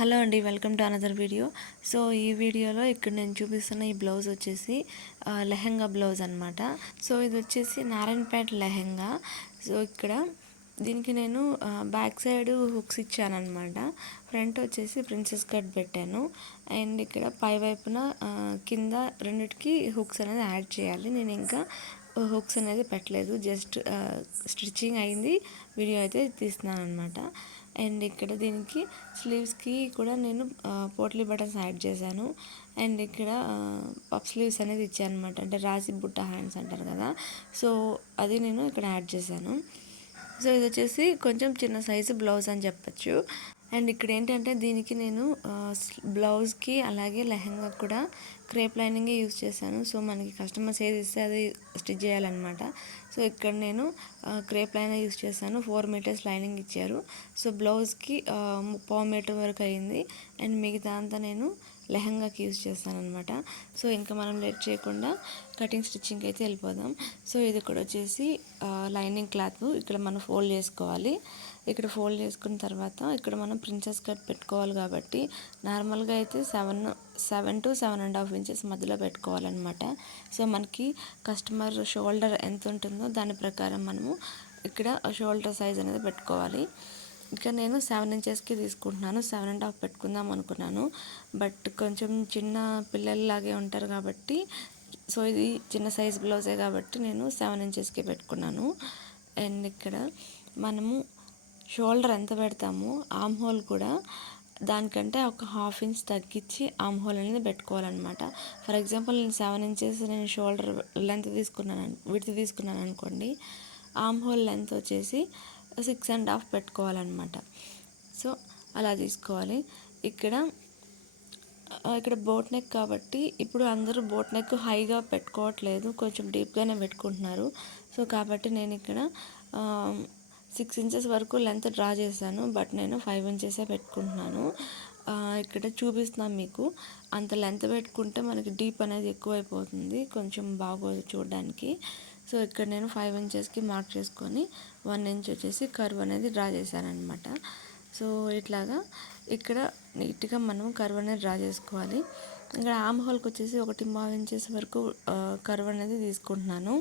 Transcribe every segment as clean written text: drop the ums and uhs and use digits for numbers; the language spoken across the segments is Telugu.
హలో అండి, welcome to another video. So ఈ వీడియోలో ఇక్కడ నేను చూపిస్తున్న ఈ బ్లౌజ్ వచ్చేసి లెహెంగా బ్లౌజ్ అనమాట. సో ఇది వచ్చేసి నారాయణపేట లెహెంగా. సో ఇక్కడ దీనికి నేను బ్యాక్ సైడ్ హుక్స్ ఇచ్చానమాట. ఫ్రంట్ వచ్చేసి ప్రిన్సెస్ కట్ పెట్టాను. అండ్ ఇక్కడ పై వైపున కింద రెండిటికి హుక్స్ అనేది యాడ్ చేయాలి. నేను ఇంకా హుక్స్ అనేది పెట్టలేదు, జస్ట్ స్టిచ్చింగ్ అయింది, వీడియో అయితే తీస్తున్నాను అనమాట. అండ్ ఇక్కడ దీనికి స్లీవ్స్కి కూడా నేను పోట్లీ బటన్స్ యాడ్ చేశాను. అండ్ ఇక్కడ పఫ్ స్లీవ్స్ అనేది ఇచ్చాను అనమాట, అంటే రాసి బుట్ట హ్యాండ్స్ అంటారు కదా, సో అది నేను ఇక్కడ యాడ్ చేశాను. సో ఇది వచ్చేసి కొంచెం చిన్న సైజు బ్లౌజ్ అని చెప్పచ్చు. అండ్ ఇక్కడ ఏంటంటే దీనికి నేను బ్లౌజ్కి అలాగే లెహంగా కూడా క్రేప్ లైనింగే యూజ్ చేశాను. సో మనకి కస్టమర్స్ ఏది ఇస్తే అది స్టిచ్ చేయాలన్నమాట. సో ఇక్కడ నేను క్రేప్ లైనింగ్ యూజ్ చేశాను. 4 మీటర్స్ లైనింగ్ ఇచ్చారు. సో బ్లౌజ్కి 1/4 మీటర్ వరకు అయింది. అండ్ మిగతా అంతా నేను లెహంగాకి యూజ్ చేస్తాను అనమాట. సో ఇంకా మనం లేట్ చేయకుండా కటింగ్ స్టిచ్చింగ్కి అయితే వెళ్ళిపోదాం. సో ఇది కూడా వచ్చేసి లైనింగ్ క్లాత్ ఇక్కడ మనం ఫోల్డ్ చేసుకోవాలి. ఇక్కడ ఫోల్డ్ చేసుకున్న తర్వాత ఇక్కడ మనం ప్రిన్సెస్ కట్ పెట్టుకోవాలి కాబట్టి నార్మల్గా అయితే 7 to 7.5 ఇంచెస్ మధ్యలో పెట్టుకోవాలన్నమాట. సో మనకి కస్టమర్ షోల్డర్ ఎంత ఉంటుందో దాని ప్రకారం మనము ఇక్కడ షోల్డర్ సైజ్ అనేది పెట్టుకోవాలి. ఇక్కడ నేను 7 ఇంచెస్కి తీసుకుంటున్నాను. 7.5 పెట్టుకుందాం అనుకున్నాను, బట్ కొంచెం చిన్న పిల్లల్లాగే ఉంటారు కాబట్టి, సో ఇది చిన్న సైజ్ బ్లౌజే కాబట్టి నేను 7 ఇంచెస్కి పెట్టుకున్నాను. అండ్ ఇక్కడ మనము షోల్డర్ ఎంత పెడతామో ఆమ్ హోల్ కూడా దానికంటే ఒక 1/2 ఇంచ్ తగ్గించి ఆమ్ హోల్ అనేది పెట్టుకోవాలన్నమాట. ఫర్ ఎగ్జాంపుల్ నేను 7 ఇంచెస్ నేను షోల్డర్ లెంత్ విడ్త్ తీసుకున్నాను అనుకోండి, ఆమ్ హోల్ లెంత్ వచ్చేసి 6.5 పెట్టుకోవాలన్నమాట. సో అలా తీసుకోవాలి. ఇక్కడ బోట్ నెక్ కాబట్టి ఇప్పుడు అందరూ బోట్ నెక్ హైగా పెట్టుకోవట్లేదు, కొంచెం డీప్గానే పెట్టుకుంటున్నారు. సో కాబట్టి నేను ఇక్కడ 6 ఇంచెస్ వరకు లెంత్ డ్రా చేశాను, బట్ నేను 5 ఇంచెసే పెట్టుకుంటున్నాను. ఇక్కడ చూపిస్తున్నాను మీకు, అంత లెంత్ పెట్టుకుంటే మనకి డీప్ అనేది ఎక్కువైపోతుంది, కొంచెం బాగోదు చూడడానికి. సో ఇక్కడ నేను 5 ఇంచెస్కి మార్క్ చేసుకొని 1 ఇంచ్ వచ్చేసి కర్వ్ అనేది డ్రా చేశాను అనమాట. సో ఇట్లాగా ఇక్కడ నీట్గా మనం కర్వ్ అనేది డ్రా చేసుకోవాలి. ఇక్కడ ఆమ్ హోల్కి వచ్చేసి 1.5 ఇంచెస్ వరకు కర్వ్ అనేది తీసుకుంటున్నాను.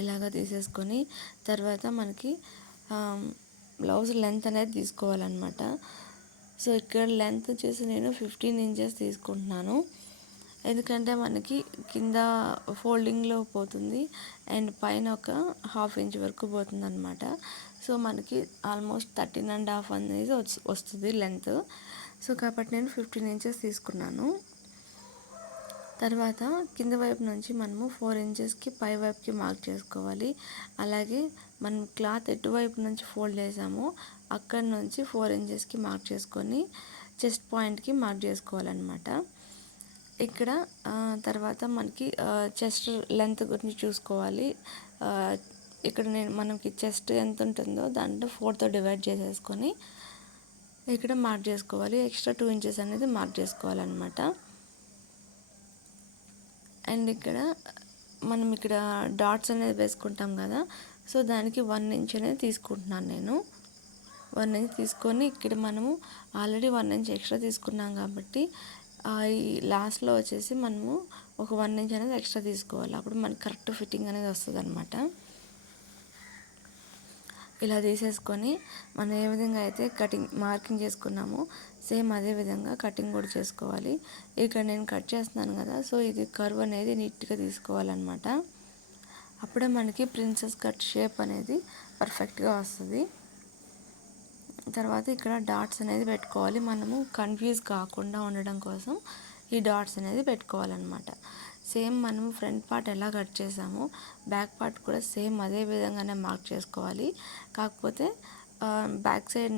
ఇలాగా తీసేసుకొని తర్వాత మనకి బ్లౌజ్ లెంత్ అనేది తీసుకోవాలన్నమాట. సో ఇక్కడ లెంత్ వచ్చేసి నేను 15 ఇంచెస్ తీసుకుంటున్నాను, ఎందుకంటే మనకి కింద ఫోల్డింగ్లో పోతుంది అండ్ పైన ఒక 1/2 ఇంచ్ వరకు పోతుంది అనమాట. సో మనకి ఆల్మోస్ట్ 13.5 అనేది వస్తుంది లెంత్. సో కాబట్టి నేను 15 ఇంచెస్ తీసుకున్నాను. తర్వాత కింద వైపు నుంచి మనము 4 ఇంచెస్కి పై వైపుకి మార్క్ చేసుకోవాలి. అలాగే మనం క్లాత్ ఎటువైపు నుంచి ఫోల్డ్ చేసామో అక్కడ నుంచి 4 ఇంచెస్కి మార్క్ చేసుకొని చెస్ట్ పాయింట్కి మార్క్ చేసుకోవాలన్నమాట. ఇక్కడ తర్వాత మనకి చెస్ట్ లెంత్ గురించి చూసుకోవాలి. ఇక్కడ మనకి చెస్ట్ ఎంత ఉంటుందో దాంట్లో 4తో డివైడ్ చేసేసుకొని ఇక్కడ మార్క్ చేసుకోవాలి. ఎక్స్ట్రా 2 ఇంచెస్ అనేది మార్క్ చేసుకోవాలన్నమాట. అండ్ ఇక్కడ మనం ఇక్కడ డాట్స్ అనేది వేసుకుంటాం కదా, సో దానికి 1 ఇంచ్ అనేది తీసుకుంటున్నాను నేను. 1 ఇంచ్ తీసుకొని ఇక్కడ మనము ఆల్రెడీ 1 ఇంచ్ ఎక్స్ట్రా తీసుకున్నాం కాబట్టి ఈ లాస్ట్లో వచ్చేసి మనము ఒక 1 ఇంచ్ అనేది ఎక్స్ట్రా తీసుకోవాలి, అప్పుడు మనకి కరెక్ట్ ఫిట్టింగ్ అనేది వస్తుంది అనమాట. ఇలా తీసేసుకొని మనం ఏ విధంగా అయితే మార్కింగ్ చేసుకున్నామో సేమ్ అదే విధంగా కటింగ్ కూడా చేసుకోవాలి. ఇక్కడ నేను కట్ చేస్తున్నాను కదా, సో ఇది కర్వ్ అనేది నీట్గా తీసుకోవాలన్నమాట. అప్పుడే మనకి ప్రిన్సెస్ కట్ షేప్ అనేది పర్ఫెక్ట్గా వస్తుంది. తర్వాత ఇక్కడ డాట్స్ అనేది పెట్టుకోవాలి. మనము కన్ఫ్యూజ్ కాకుండా ఉండడం కోసం ఈ డాట్స్ అనేది పెట్టుకోవాలన్నమాట. సేమ్ మనము ఫ్రంట్ పార్ట్ ఎలా కట్ చేసామో బ్యాక్ పార్ట్ కూడా సేమ్ అదే విధంగానే మార్క్ చేసుకోవాలి. కాకపోతే బ్యాక్ సైడ్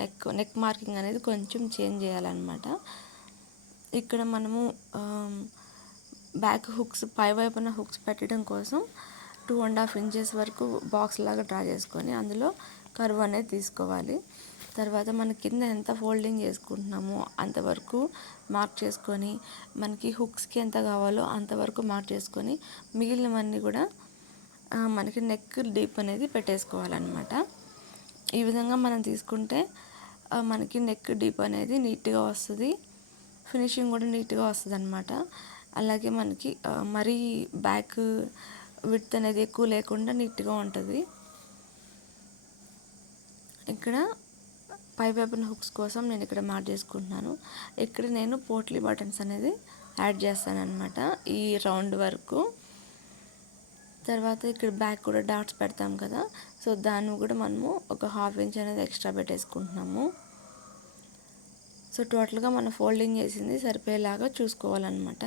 నెక్ మార్కింగ్ అనేది కొంచెం చేంజ్ చేయాలన్నమాట. ఇక్కడ మనము బ్యాక్ హుక్స్ పై వైపున హుక్స్ పెట్టడం కోసం 2.5 ఇంచెస్ వరకు బాక్స్ లాగా డ్రా చేసుకొని అందులో కర్వ్ అనేది తీసుకోవాలి. తర్వాత మన కింద ఎంత ఫోల్డింగ్ చేసుకుంటున్నామో అంతవరకు మార్క్ చేసుకొని మనకి హుక్స్కి ఎంత కావాలో అంతవరకు మార్క్ చేసుకొని మిగిలినవన్నీ కూడా మనకి నెక్ డీప్ అనేది పెట్టేసుకోవాలన్నమాట. ఈ విధంగా మనం తీసుకుంటే మనకి నెక్ డీప్ అనేది నీట్గా వస్తుంది, ఫినిషింగ్ కూడా నీట్గా వస్తుంది అనమాట. అలాగే మనకి మరీ బ్యాక్ విడ్త్ అనేది ఎక్కువ లేకుండా నీట్గా ఉంటుంది. ఇక్కడ పై వైపున హుక్స్ కోసం నేను ఇక్కడ మార్క్ చేసుకుంటున్నాను. ఇక్కడ నేను పోట్లీ బటన్స్ అనేది యాడ్ చేస్తాను అనమాట ఈ రౌండ్ వరకు. తర్వాత ఇక్కడ బ్యాక్ కూడా డాట్స్ పెడతాం కదా, సో దాన్ని కూడా మనము ఒక 1/2 ఇంచ్ అనేది ఎక్స్ట్రా పెట్టేసుకుంటున్నాము. సో టోటల్గా మనం ఫోల్డింగ్ చేసింది సరిపోయేలాగా చూసుకోవాలన్నమాట.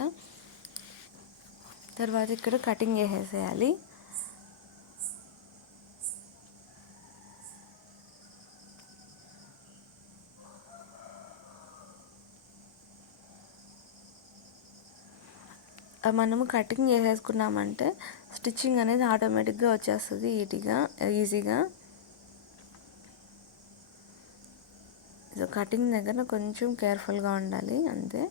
తర్వాత ఇక్కడ కటింగ్ చేసేసేయాలి. మనము కటింగ్ చేసేసుకున్నామంటే స్టిచ్చింగ్ అనేది ఆటోమేటిక్గా వచ్చేస్తుంది ఈజీగా. సో కటింగ్ దగ్గర కొంచెం కేర్ఫుల్గా ఉండాలి అంతే.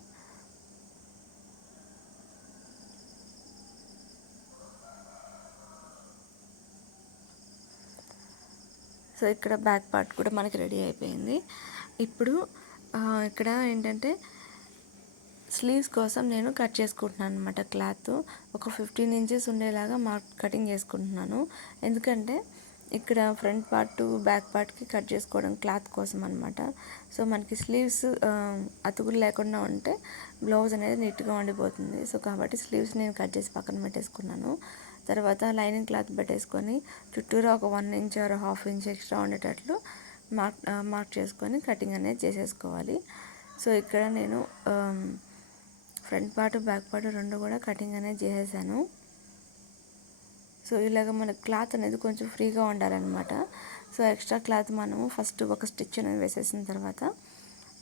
సో ఇక్కడ బ్యాక్ పార్ట్ కూడా మనకి రెడీ అయిపోయింది. ఇప్పుడు ఇక్కడ ఏంటంటే స్లీవ్స్ కోసం నేను కట్ చేసుకుంటున్నాను అనమాట. క్లాత్ ఒక 15 ఇంచెస్ ఉండేలాగా కటింగ్ చేసుకుంటున్నాను. ఎందుకంటే ఇక్కడ ఫ్రంట్ పార్ట్ బ్యాక్ పార్ట్కి కట్ చేసుకోవడం క్లాత్ కోసం అనమాట. సో మనకి స్లీవ్స్ అతుకులు లేకుండా ఉంటే బ్లౌజ్ అనేది నీట్గా ఉండిపోతుంది. సో కాబట్టి స్లీవ్స్ నేను కట్ చేసి పక్కన పెట్టేసుకున్నాను. తర్వాత లైనింగ్ క్లాత్ పెట్టేసుకొని చుట్టూరా ఒక 1 ఇంచ్ ఆర్ 1/2 ఇంచ్ ఎక్స్ట్రా ఉండేటట్లు మార్క్ చేసుకొని కటింగ్ అనేది చేసేసుకోవాలి. సో ఇక్కడ నేను ఫ్రంట్ పార్ట్ బ్యాక్ పార్ట్ రెండు కూడా కటింగ్ అనేది చేసేసాను. సో ఇలాగ మన క్లాత్ అనేది కొంచెం ఫ్రీగా ఉండాలన్నమాట. సో ఎక్స్ట్రా క్లాత్ మనము ఫస్ట్ ఒక స్టిచ్ అనేది వేసేసిన తర్వాత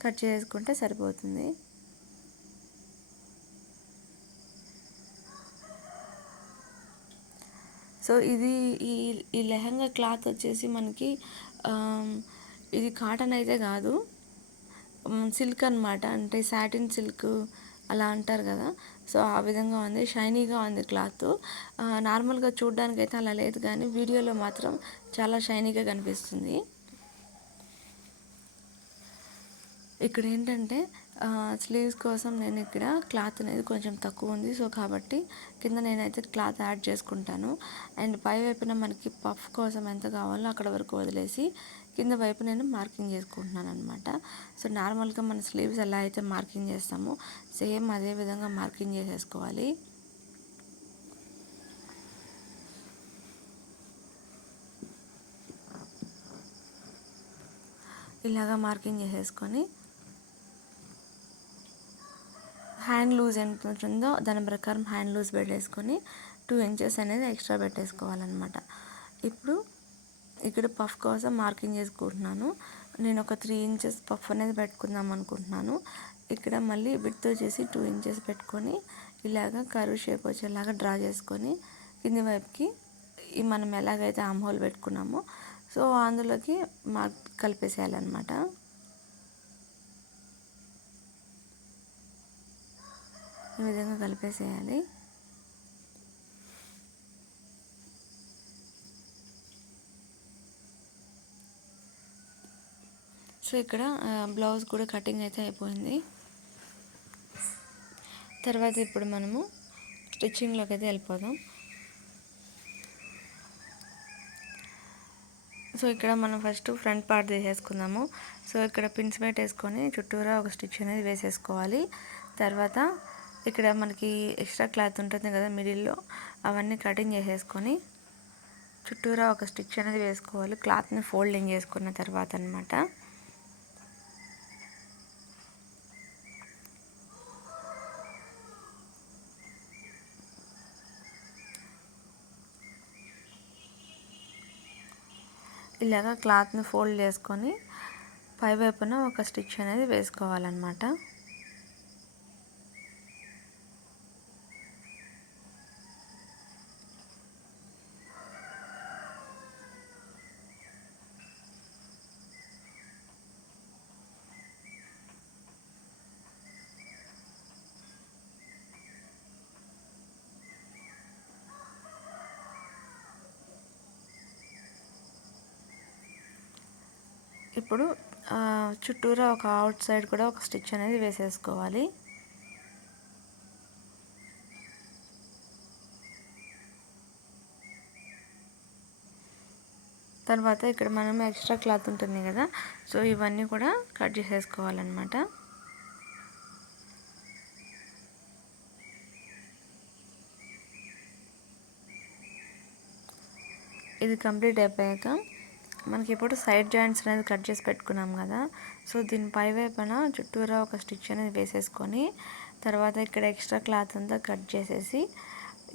కట్ చేసుకుంటే సరిపోతుంది. సో ఇది ఈ లెహంగా క్లాత్ వచ్చేసి మనకి ఇది కాటన్ అయితే కాదు, సిల్క్ అనమాట. అంటే సాటిన్ సిల్క్ అలా అంటారు కదా, సో ఆ విధంగా ఉంది, షైనీగా ఉంది క్లాత్. నార్మల్గా చూడడానికి అయితే అలా లేదు, కానీ వీడియోలో మాత్రం చాలా షైనీగా కనిపిస్తుంది. ఇక్కడ ఏంటంటే స్లీవ్స్ కోసం నేను ఇక్కడ క్లాత్ అనేది కొంచెం తక్కువ ఉంది, సో కాబట్టి కింద నేనైతే క్లాత్ యాడ్ చేసుకుంటాను. అండ్ పై వైపున మనకి పఫ్ కోసం ఎంత కావాలో అక్కడ వరకు వదిలేసి కింద వైపు నేను మార్కింగ్ చేసుకుంటున్నాను అనమాట. సో నార్మల్గా మన స్లీవ్స్ ఎలా అయితే మార్కింగ్ చేస్తామో సేమ్ అదే విధంగా మార్కింగ్ చేసేసుకోవాలి. ఇలాగా మార్కింగ్ చేసేసుకొని హ్యాండ్ లూజ్ ఎంత ఉంటుందో దాని ప్రకారం హ్యాండ్ లూజ్ పెట్టేసుకొని 2 ఇంచెస్ అనేది ఎక్స్ట్రా పెట్టేసుకోవాలన్నమాట. ఇప్పుడు ఇక్కడ పఫ్ కోసం మార్కింగ్ చేసుకుంటున్నాను. నేను ఒక 3 ఇంచెస్ పఫ్ అనేది పెట్టుకుందాం అనుకుంటున్నాను. ఇక్కడ మళ్ళీ విడ్త్ వచ్చేసి 2 ఇంచెస్ పెట్టుకొని ఇలాగ కర్వ్ షేప్ వచ్చేలాగా డ్రా చేసుకొని కింది వైపుకి మనం ఎలాగైతే ఆమ్ హోల్ పెట్టుకున్నామో సో అందులోకి కలిపేసేయాలన్నమాట. ఈ విధంగా కలిపేసేయాలి. సో ఇక్కడ బ్లౌజ్ కూడా కటింగ్ అయితే అయిపోయింది. తర్వాత ఇప్పుడు మనము స్టిచ్చింగ్లోకి అయితే వెళ్ళిపోదాం. సో ఇక్కడ మనం ఫస్ట్ ఫ్రంట్ పార్ట్ తీసేసుకుందాము. సో ఇక్కడ పిన్స్ పెట్టేసుకొని చుట్టూరా ఒక స్టిచ్ అనేది వేసేసుకోవాలి. తర్వాత ఇక్కడ మనకి ఎక్స్ట్రా క్లాత్ ఉంటుంది కదా మిడిల్లో, అవన్నీ కటింగ్ చేసేసుకొని చుట్టూరా ఒక స్టిచ్ అనేది వేసుకోవాలి, క్లాత్ని ఫోల్డింగ్ చేసుకున్న తర్వాత అన్నమాట. ఇలాగా క్లాత్ని ఫోల్డ్ చేసుకొని పై వైపున ఒక స్టిచ్ అనేది వేసుకోవాలన్నమాట. ఇప్పుడు చుట్టూరా ఒక అవుట్ సైడ్ కూడా ఒక స్టిచ్ అనేది వేసేసుకోవాలి. తర్వాత ఇక్కడ మనం ఎక్స్ట్రా క్లాత్ ఉంటుంది కదా, సో ఇవన్నీ కూడా కట్ చేసేసుకోవాలన్నమాట. ఇది కంప్లీట్ అయిపోయాక మనకి ఇప్పుడు సైడ్ జాయింట్స్ అనేది కట్ చేసి పెట్టుకున్నాం కదా, సో దీని పై వైపున చుట్టూరా ఒక స్టిచ్ అనేది వేసేసుకొని తర్వాత ఇక్కడ ఎక్స్ట్రా క్లాత్ అంతా కట్ చేసేసి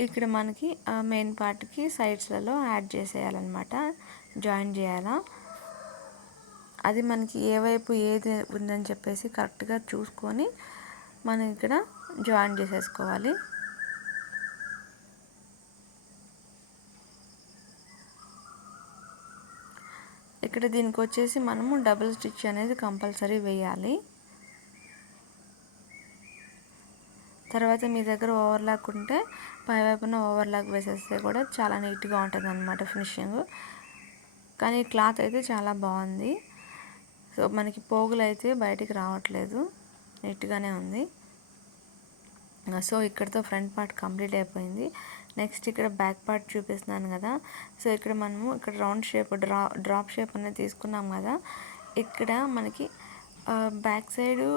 ఇక్కడ మనకి మెయిన్ పార్ట్కి సైడ్స్లలో యాడ్ చేసేయాలన్నమాట, జాయిన్ చేయాలా. అది మనకి ఏ వైపు ఏది ఉందని చెప్పేసి కరెక్ట్గా చూసుకొని మనం ఇక్కడ జాయిన్ చేసేసుకోవాలి. ఇక్కడ దీనికి వచ్చేసి మనము డబుల్ స్టిచ్ అనేది కంపల్సరీ వేయాలి. తర్వాత మీ దగ్గర ఓవర్లాక్ ఉంటే పై వైపున ఓవర్లాక్ వేసేస్తే కూడా చాలా నీట్గా ఉంటుంది అన్నమాట ఫినిషింగ్. కానీ క్లాత్ అయితే చాలా బాగుంది. సో మనకి పోగులు అయితే బయటికి రావట్లేదు, నీట్గానే ఉంది. సో ఇక్కడతో ఫ్రంట్ పార్ట్ కంప్లీట్ అయిపోయింది. నెక్స్ట్ ఇక్కడ బ్యాక్ పార్ట్ చూపిస్తున్నాను కదా, సో ఇక్కడ మనము ఇక్కడ రౌండ్ షేప్ డ్రాప్ షేప్ అనేది తీసుకున్నాం కదా, ఇక్కడ మనకి బ్యాక్ సైడు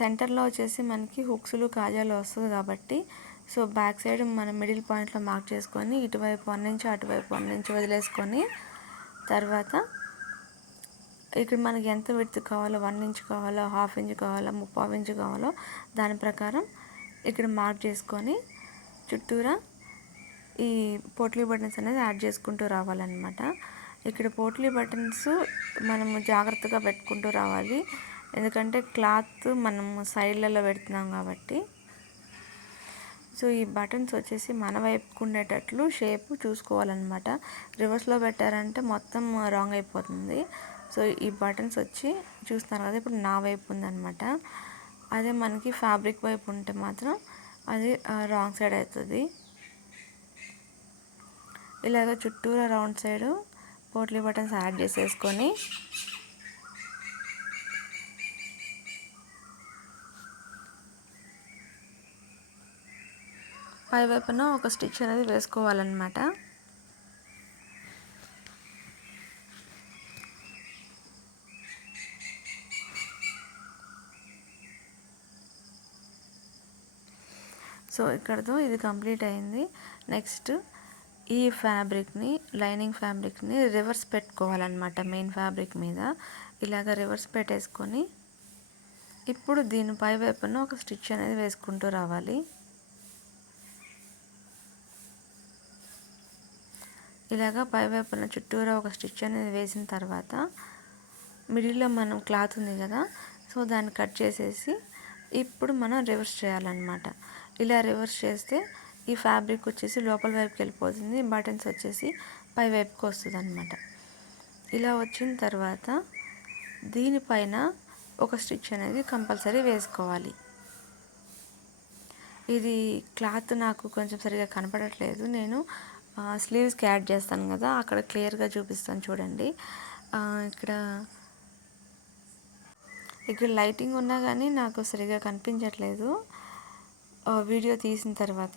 సెంటర్లో వచ్చేసి మనకి హుక్స్లు కాజాలు వస్తుంది కాబట్టి, సో బ్యాక్ సైడ్ మనం మిడిల్ పాయింట్లో మార్క్ చేసుకొని ఇటువైపు 1 ఇంచ్ అటువైపు 1 ఇంచ్ వదిలేసుకొని తర్వాత ఇక్కడ మనకి ఎంత విడ్త్ కావాలో 1 ఇంచ్ కావాలో 1/2 ఇంచ్ కావాలో 3/4 ఇంచ్ కావాలో దాని ప్రకారం ఇక్కడ మార్క్ చేసుకొని చుట్టూరా ఈ పోట్లీ బటన్స్ అనేది యాడ్ చేసుకుంటూ రావాలన్నమాట. ఇక్కడ పోట్లీ బటన్స్ మనము జాగ్రత్తగా పెట్టుకుంటూ రావాలి, ఎందుకంటే క్లాత్ మనము సైడ్లలో పెడుతున్నాం కాబట్టి. సో ఈ బటన్స్ వచ్చేసి మన వైపుకు ఉండేటట్లు షేప్ చూసుకోవాలన్నమాట. రివర్స్లో పెట్టారంటే మొత్తం రాంగ్ అయిపోతుంది. సో ఈ బటన్స్ వచ్చి చూస్తున్నారు కదా, ఇప్పుడు నా వైపు ఉందన్నమాట. అదే మనకి ఫ్యాబ్రిక్ వైపు ఉంటే మాత్రం అది రాంగ్ సైడ్ అవుతుంది. ఇలాగ చుట్టూరా round side potli buttons add చేసేసుకొని పై వైపున ఒక స్టిచ్ అనేది వేసుకోవాలన్నమాట. సో ఇక్కడతో ఇది కంప్లీట్ అయింది. నెక్స్ట్ ఈ ఫ్యాబ్రిక్ని లైనింగ్ ఫ్యాబ్రిక్ని రివర్స్ పెట్టుకోవాలన్నమాట. మెయిన్ ఫ్యాబ్రిక్ మీద ఇలాగ రివర్స్ పెట్టేసుకొని ఇప్పుడు దీని పై వైపున ఒక స్టిచ్ అనేది వేసుకుంటూ రావాలి. ఇలాగ పై వైపున చుట్టూరా ఒక స్టిచ్ అనేది వేసిన తర్వాత మిడిల్లో మనం క్లాత్ ఉంది కదా, సో దాన్ని కట్ చేసేసి ఇప్పుడు మనం రివర్స్ చేయాలన్నమాట. ఇలా రివర్స్ చేస్తే ఈ ఫ్యాబ్రిక్ వచ్చేసి లోపల వైపుకి వెళ్ళిపోతుంది, బటన్స్ వచ్చేసి పై వైపుకి వస్తుంది అన్నమాట. ఇలా వచ్చిన తర్వాత దీనిపైన ఒక స్టిచ్ అనేది కంపల్సరీ వేసుకోవాలి. ఇది క్లాత్ నాకు కొంచెం సరిగా కనపడట్లేదు, నేను స్లీవ్స్కి యాడ్ చేస్తాను కదా అక్కడ క్లియర్గా చూపిస్తాను చూడండి. ఇక్కడ లైటింగ్ ఉన్నా కానీ నాకు సరిగా కనిపించట్లేదు వీడియో తీసిన తర్వాత.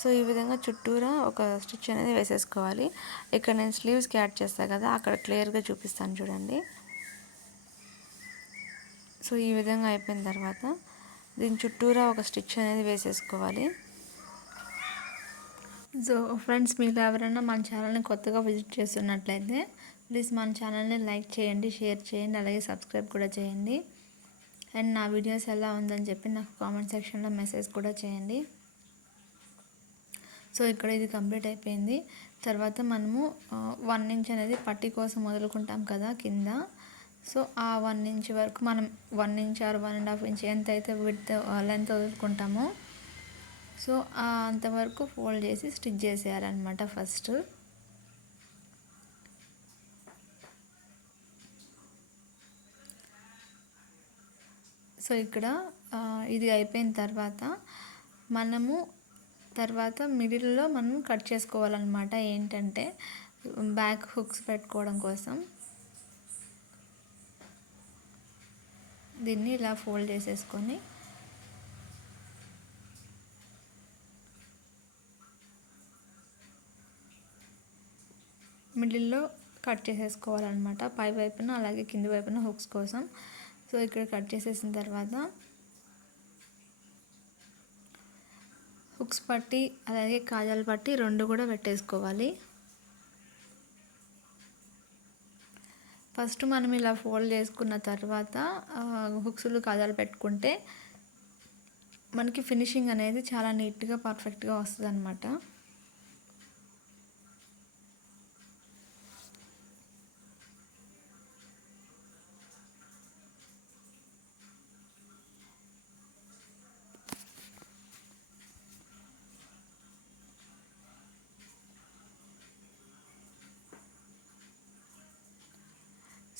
సో ఈ విధంగా చుట్టూరా ఒక స్టిచ్ అనేది వేసేసుకోవాలి. ఇక్కడ నేను స్లీవ్స్కి యాడ్ చేస్తాను కదా అక్కడ క్లియర్గా చూపిస్తాను చూడండి. సో ఈ విధంగా అయిపోయిన తర్వాత దీని చుట్టూరా ఒక స్టిచ్ అనేది వేసేసుకోవాలి. సో ఫ్రెండ్స్, మీరు ఎవరైనా మన ఛానల్ని కొత్తగా విజిట్ చేస్తున్నట్లయితే ప్లీజ్ మన ఛానల్ని లైక్ చేయండి, షేర్ చేయండి, అలాగే సబ్స్క్రైబ్ కూడా చేయండి. అండ్ నా వీడియోస్ ఎలా ఉందని చెప్పి నాకు కామెంట్ సెక్షన్లో మెసేజ్ కూడా చేయండి. సో ఇక్కడ ఇది కంప్లీట్ అయిపోయింది. తర్వాత మనము 1 ఇంచ్ అనేది పట్టీ కోసం వదులుకుంటాం కదా కింద, సో ఆ 1 ఇంచ్ వరకు మనం 1 ఇంచ్ ఆర్ 1.5 ఇంచ్ ఎంత అయితే విడ్త్ లెంత్ వదులుకుంటామో సో అంతవరకు ఫోల్డ్ చేసి స్టిచ్ చేసేయాలన్నమాట ఫస్ట్. సో ఇక్కడ ఇది అయిపోయిన తర్వాత మనము మిడిల్లో మనం కట్ చేసుకోవాలన్నమాట. ఏంటంటే బ్యాక్ హుక్స్ పెట్టుకోవడం కోసం దీన్ని ఇలా ఫోల్డ్ చేసేసుకొని మిడిల్లో కట్ చేసేసుకోవాలన్నమాట, పై వైపున అలాగే కింది వైపున హుక్స్ కోసం. సో ఇక్కడ కట్ చేసేసిన తర్వాత హుక్స్ పట్టి అలాగే కాజాల పట్టి రెండు కూడా పెట్టేసుకోవాలి. ఫస్ట్ మనం ఇలా ఫోల్డ్ చేసుకున్న తర్వాత హుక్స్లు కాజాలు పెట్టుకుంటే మనకి ఫినిషింగ్ అనేది చాలా నీట్గా పర్ఫెక్ట్గా వస్తుంది అన్నమాట.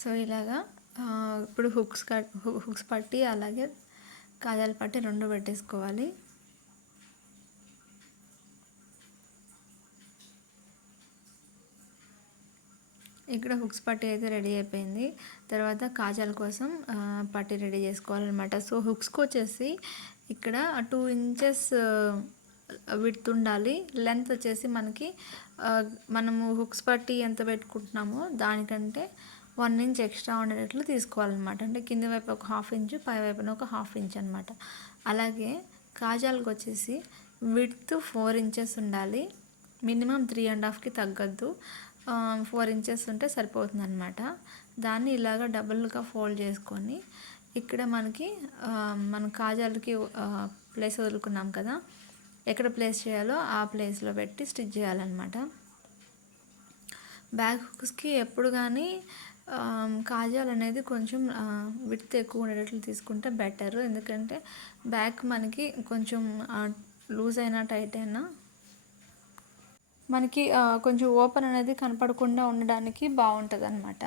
సో ఇలాగా ఇప్పుడు హుక్స్ పట్టి అలాగే కాజాల పట్టి రెండు పెట్టేసుకోవాలి. ఇక్కడ హుక్స్ పట్టి అయితే రెడీ అయిపోయింది. తర్వాత కాజాల కోసం పట్టి రెడీ చేసుకోవాలన్నమాట. సో హుక్స్కి వచ్చేసి ఇక్కడ 2 ఇంచెస్ విడ్త్ ఉండాలి. లెంత్ వచ్చేసి మనకి మనము హుక్స్ పట్టి ఎంత పెట్టుకుంటున్నామో దానికంటే 1 ఇంచ్ ఎక్స్ట్రా ఉండేటట్లు తీసుకోవాలన్నమాట. అంటే కింది వైపు ఒక 1/2 ఇంచ్, పై వైపున ఒక 1/2 ఇంచ్ అనమాట. అలాగే కాజాలకు వచ్చేసి విడ్త్ 4 ఇంచెస్ ఉండాలి. మినిమం 3.5కి తగ్గద్దు. 4 ఇంచెస్ ఉంటే సరిపోతుంది అనమాట. దాన్ని ఇలాగ డబుల్గా ఫోల్డ్ చేసుకొని ఇక్కడ మనకి మన కాజాలకి ప్లేస్ వదులుకున్నాం కదా, ఎక్కడ ప్లేస్ చేయాలో ఆ ప్లేస్లో పెట్టి స్టిచ్ చేయాలన్నమాట. బ్యాక్ హుక్స్కి ఎప్పుడు కానీ కాజాలు అనేది కొంచెం విడ్త్ ఎక్కువ ఉండేటట్లు తీసుకుంటే బెటర్. ఎందుకంటే బ్యాక్ మనకి కొంచెం లూజ్ అయినా టైట్ అయినా మనకి కొంచెం ఓపెన్ అనేది కనపడకుండా ఉండడానికి బాగుంటుంది అనమాట.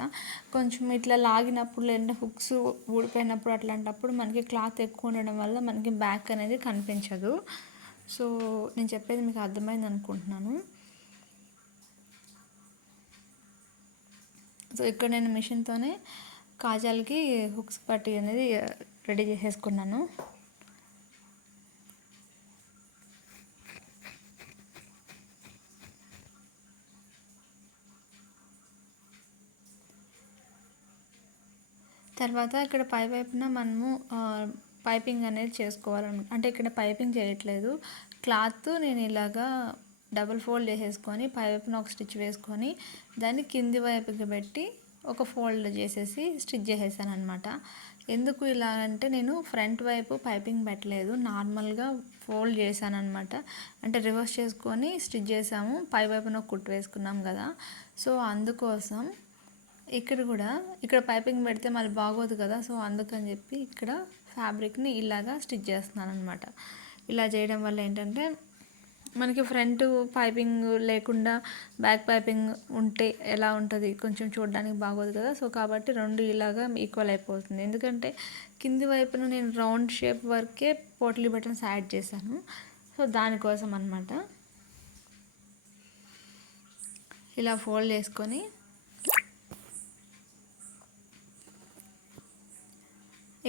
కొంచెం ఇట్లా లాగినప్పుడు లేదంటే హుక్స్ ఊడిపోయినప్పుడు అట్లాంటప్పుడు మనకి క్లాత్ ఎక్కువ ఉండడం వల్ల మనకి బ్యాక్ అనేది కనిపించదు. సో నేను చెప్పేది మీకు అర్థమైంది అనుకుంటున్నాను. సో ఇక్కడ నేను మిషన్తోనే కాజాలకి హుక్స్ పట్టి అనేది రెడీ చేసేసుకున్నాను. తర్వాత ఇక్కడ పై వైపున మనము పైపింగ్ అనేది చేసుకోవాలన్నమాట. అంటే ఇక్కడ పైపింగ్ చేయట్లేదు, క్లాత్ నేను ఇలాగా డబుల్ ఫోల్డ్ చేసేసుకొని పై వైపున ఒక స్టిచ్ వేసుకొని దాన్ని కింది వైపుకి పెట్టి ఒక ఫోల్డ్ చేసేసి స్టిచ్ చేసేసాను అనమాట. ఎందుకు ఇలా అంటే నేను ఫ్రంట్ వైపు పైపింగ్ పెట్టలేదు, నార్మల్గా ఫోల్డ్ చేశాను అనమాట. అంటే రివర్స్ చేసుకొని స్టిచ్ చేసాము, పై వైపున కుట్టు వేసుకున్నాం కదా. సో అందుకోసం ఇక్కడ పైపింగ్ పెడితే మళ్ళీ బాగోదు కదా. సో అందుకని చెప్పి ఇక్కడ ఫ్యాబ్రిక్ని ఇలాగా స్టిచ్ చేస్తున్నాను అనమాట. ఇలా చేయడం వల్ల ఏంటంటే మనకి ఫ్రంట్ పైపింగ్ లేకుండా బ్యాక్ పైపింగ్ ఉంటే ఎలా ఉంటుంది, కొంచెం చూడడానికి బాగోదు కదా. సో కాబట్టి రెండు ఇలాగా ఈక్వల్ అయిపోతుంది. ఎందుకంటే కింది వైపున నేను రౌండ్ షేప్ వరకే పోట్లీ బటన్స్ యాడ్ చేశాను. సో దానికోసం అనమాట. ఇలా ఫోల్డ్ చేసుకొని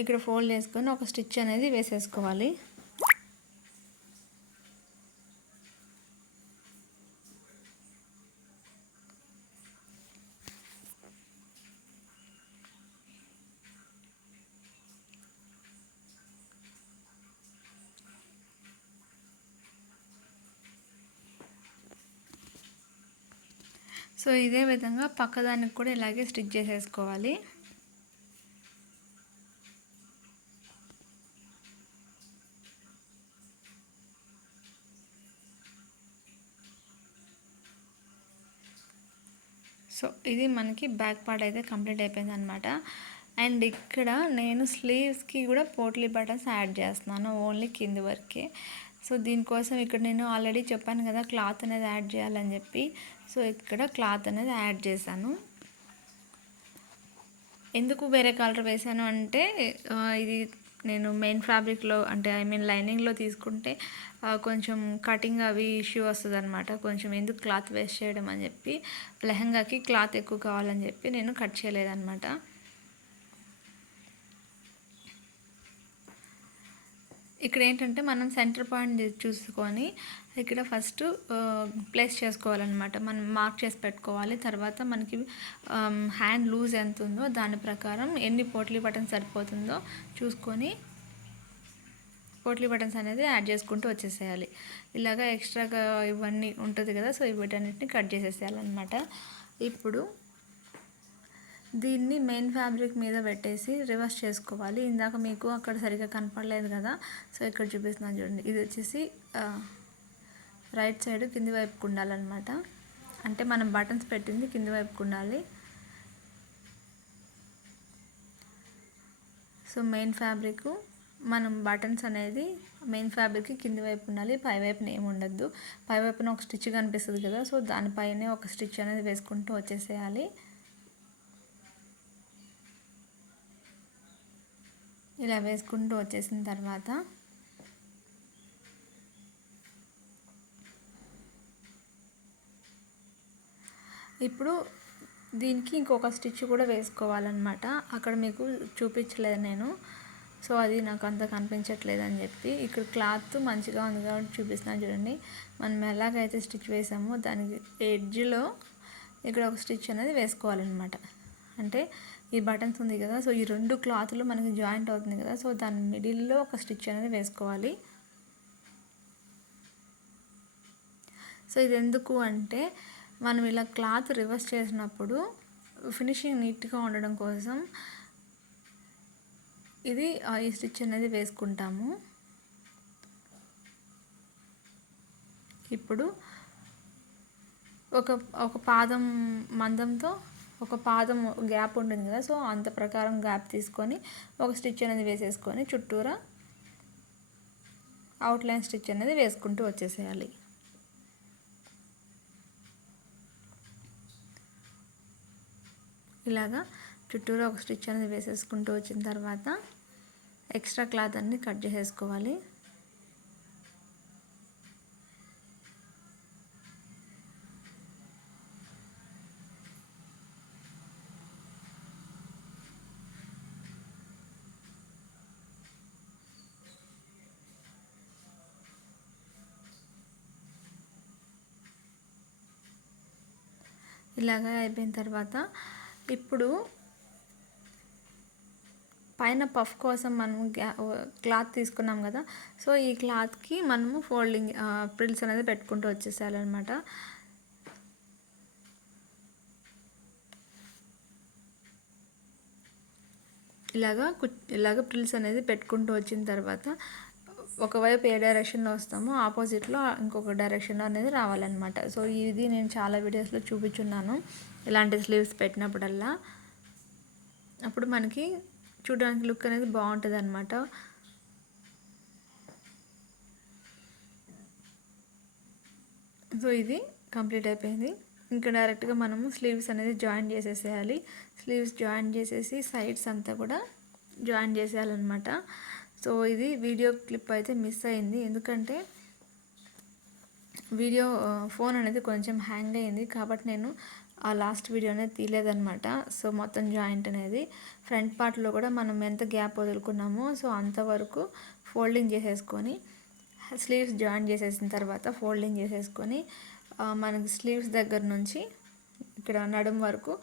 ఇక్కడ ఫోల్డ్ చేసుకొని ఒక స్టిచ్ అనేది వేసేసుకోవాలి. సో ఇదే విధంగా పక్కదానికి కూడా ఇలాగే స్టిచ్ చేసేసుకోవాలి. సో ఇది మనకి బ్యాక్ పార్ట్ అయితే కంప్లీట్ అయిపోయింది అనమాట. అండ్ ఇక్కడ నేను స్లీవ్స్కి కూడా పోట్లీ బటన్స్ యాడ్ చేస్తున్నాను, ఓన్లీ కింది వరకే. సో దీనికోసం ఇక్కడ నేను ఆల్రెడీ చెప్పాను కదా క్లాత్ అనేది యాడ్ చేయాలని చెప్పి. సో ఇక్కడ క్లాత్ అనేది యాడ్ చేశాను. ఎందుకు వేరే కలర్ వేసాను అంటే ఇది నేను మెయిన్ ఫ్యాబ్రిక్లో అంటే లైనింగ్లో తీసుకుంటే కొంచెం కటింగ్ అవి ఇష్యూ వస్తుంది అనమాట. కొంచెం ఎందుకు క్లాత్ వేస్ట్ చేయడం అని చెప్పి లెహంగాకి క్లాత్ ఎక్కువ కావాలని చెప్పి నేను కట్ చేయలేదన్నమాట. ఇక్కడ ఏంటంటే మనం సెంటర్ పాయింట్ చూసుకొని ఇక్కడ ఫస్ట్ ప్లేస్ చేసుకోవాలన్నమాట. మనం మార్క్ చేసి పెట్టుకోవాలి. తర్వాత మనకి హ్యాండ్ లూజ్ ఎంత ఉందో దాని ప్రకారం ఎన్ని పోట్లీ బటన్స్ సరిపోతుందో చూసుకొని పోట్లీ బటన్స్ అనేది యాడ్ చేసుకుంటూ వచ్చేసేయాలి. ఇలాగా ఎక్స్ట్రాగా ఇవన్నీ ఉంటుంది కదా, సో వీటన్నిటిని కట్ చేసేసేయాలన్నమాట. ఇప్పుడు దీన్ని మెయిన్ ఫ్యాబ్రిక్ మీద పెట్టేసి రివర్స్ చేసుకోవాలి. ఇందాక మీకు అక్కడ సరిగ్గా కనపడలేదు కదా, సో ఇక్కడ చూపిస్తున్నాను చూడండి. ఇది వచ్చేసి రైట్ సైడ్ కింది వైపుకు ఉండాలన్నమాట. అంటే మనం బటన్స్ పెట్టింది కింది వైపుకు ఉండాలి. సో మెయిన్ ఫ్యాబ్రిక్ మనం బటన్స్ అనేది మెయిన్ ఫ్యాబ్రిక్కి కింది వైపు ఉండాలి, పై వైపున ఏమి ఉండద్దు. పై వైపున ఒక స్టిచ్ కనిపిస్తుంది కదా, సో దానిపైనే ఒక స్టిచ్ అనేది వేసుకుంటూ వచ్చేసేయాలి. ఇలా వేసుకుంటూ వచ్చేసిన తర్వాత ఇప్పుడు దీనికి ఇంకొక స్టిచ్ కూడా వేసుకోవాలన్నమాట. అక్కడ మీకు చూపించలేదు నేను, సో అది నాకు అంత కనిపించట్లేదు అని చెప్పి ఇక్కడ క్లాత్ మంచిగా ఉంది కాబట్టి చూపిస్తున్నాను చూడండి. మనం ఎలాగైతే స్టిచ్ వేసామో దానికి ఎడ్జ్లో ఇక్కడ ఒక స్టిచ్ అనేది వేసుకోవాలన్నమాట. అంటే ఈ బటన్స్ ఉంది కదా, సో ఈ రెండు క్లాత్లు మనకి జాయింట్ అవుతుంది కదా, సో దాని మిడిల్లో ఒక స్టిచ్ అనేది వేసుకోవాలి. సో ఇది ఎందుకు అంటే మనం ఇలా క్లాత్ రివర్స్ చేసినప్పుడు ఫినిషింగ్ నీట్గా ఉండడం కోసం ఈ స్టిచ్ అనేది వేసుకుంటాము. ఇప్పుడు ఒక పాదం మందంతో ఒక పాదం గ్యాప్ ఉంటుంది కదా, సో అంత ప్రకారం గ్యాప్ తీసుకొని ఒక స్టిచ్ అనేది వేసేసుకొని చుట్టూరా అవుట్లైన్ స్టిచ్ అనేది వేసుకుంటూ వచ్చేసేయాలి. ఇలాగా చుట్టూరా ఒక స్టిచ్ అనేది వేసేసుకుంటూ వచ్చిన తర్వాత ఎక్స్ట్రా క్లాత్ అన్ని కట్ చేసేసుకోవాలి. ఇలాగా అయిపోయిన తర్వాత ఇప్పుడు పైన పఫ్ కోసం మనం క్లాత్ తీసుకున్నాం కదా, సో ఈ క్లాత్కి మనము ఫోల్డింగ్ ప్రిల్స్ అనేది పెట్టుకుంటూ వచ్చేసేయాలన్నమాట. ఇలాగా ప్రిల్స్ అనేది పెట్టుకుంటూ వచ్చిన తర్వాత ఒకవైపు ఏ డైరెక్షన్లో వస్తామో ఆపోజిట్లో ఇంకొక డైరెక్షన్లో అనేది రావాలన్నమాట. సో ఇది నేను చాలా వీడియోస్లో చూపించున్నాను ఇలాంటి స్లీవ్స్ పెట్టినప్పుడల్లా. అప్పుడు మనకి చూడడానికి లుక్ అనేది బాగుంటుంది అన్నమాట. సో ఇది కంప్లీట్ అయిపోయింది. ఇంకా డైరెక్ట్గా మనము స్లీవ్స్ అనేది జాయిన్ చేసేసేయాలి. స్లీవ్స్ జాయిన్ చేసేసి సైడ్స్ అంతా కూడా జాయిన్ చేసేయాలన్నమాట. సో ఇది వీడియో క్లిప్ అయితే మిస్ అయింది, ఎందుకంటే ఫోన్ అనేది కొంచెం హ్యాంగ్ అయింది కాబట్టి నేను ఆ లాస్ట్ వీడియో అనేది తీయలేదన్నమాట. సో మొత్తం జాయింట్ అనేది ఫ్రంట్ పార్ట్లో కూడా మనం ఎంత గ్యాప్ వదులుకున్నామో సో అంతవరకు ఫోల్డింగ్ చేసేసుకొని స్లీవ్స్ జాయిన్ చేసేసిన తర్వాత ఫోల్డింగ్ చేసేసుకొని మనకి స్లీవ్స్ దగ్గర నుంచి ఇక్కడ నడుం వరకు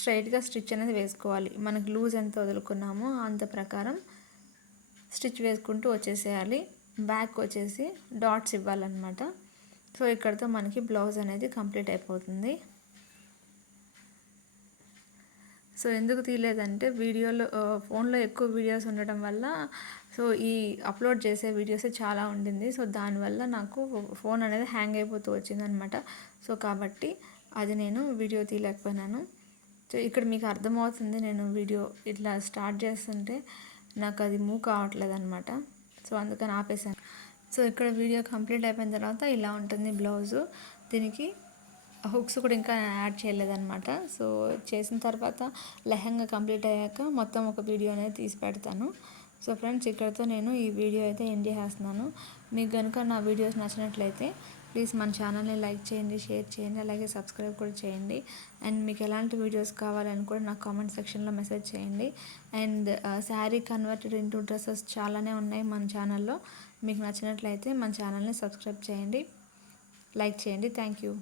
స్ట్రైట్గా స్టిచ్ అనేది వేసుకోవాలి. మనకు లూజ్ ఎంత వదులుకున్నామో అంత ప్రకారం స్టిచ్ వేసుకుంటూ వచ్చేసేయాలి. బ్యాక్ వచ్చేసి డాట్స్ ఇవ్వాలన్నమాట. సో ఇక్కడితో మనకి బ్లౌజ్ అనేది కంప్లీట్ అయిపోతుంది. సో ఎందుకు తీయలేదంటే ఫోన్లో ఎక్కువ వీడియోస్ ఉండటం వల్ల సో ఈ అప్లోడ్ చేసే వీడియోస్ చాలా ఉండింది. సో దానివల్ల నాకు ఫోన్ అనేది హ్యాంగ్ అయిపోతూ వచ్చిందనమాట. సో కాబట్టి అది నేను వీడియో తీయలేకపోయినాను. సో ఇక్కడ మీకు అర్థమవుతుంది, నేను వీడియో ఇట్లా స్టార్ట్ చేస్తుంటే నాకు అది మూవ్ కావట్లేదు అనమాట. సో అందుకని ఆపేసాను. సో ఇక్కడ వీడియో కంప్లీట్ అయిపోయిన తర్వాత ఇలా ఉంటుంది బ్లౌజు. దీనికి హుక్స్ కూడా ఇంకా యాడ్ చేయలేదన్నమాట. సో చేసిన తర్వాత లెహంగా కంప్లీట్ అయ్యాక మొత్తం ఒక వీడియో అనేది తీసి పెడతాను. సో ఫ్రెండ్స్, ఇక్కడితో నేను ఈ వీడియో అయితే ఎండ్ చేస్తున్నాను. మీకు కనుక నా వీడియోస్ నచ్చినట్లయితే ప్లీజ్ మన ఛానల్ని లైక్ చేయండి, షేర్ చేయండి, అలాగే సబ్స్క్రైబ్ కూడా చేయండి. అండ్ మీకు ఎలాంటి వీడియోస్ కావాలని కూడా నాకు కామెంట్ సెక్షన్లో మెసేజ్ చేయండి. And sari converted into dresses చాలానే ఉన్నాయి మన ఛానల్లో. మీకు నచ్చినట్లయితే మన ఛానల్ని సబ్స్క్రైబ్ చేయండి, లైక్ చేయండి. Thank you.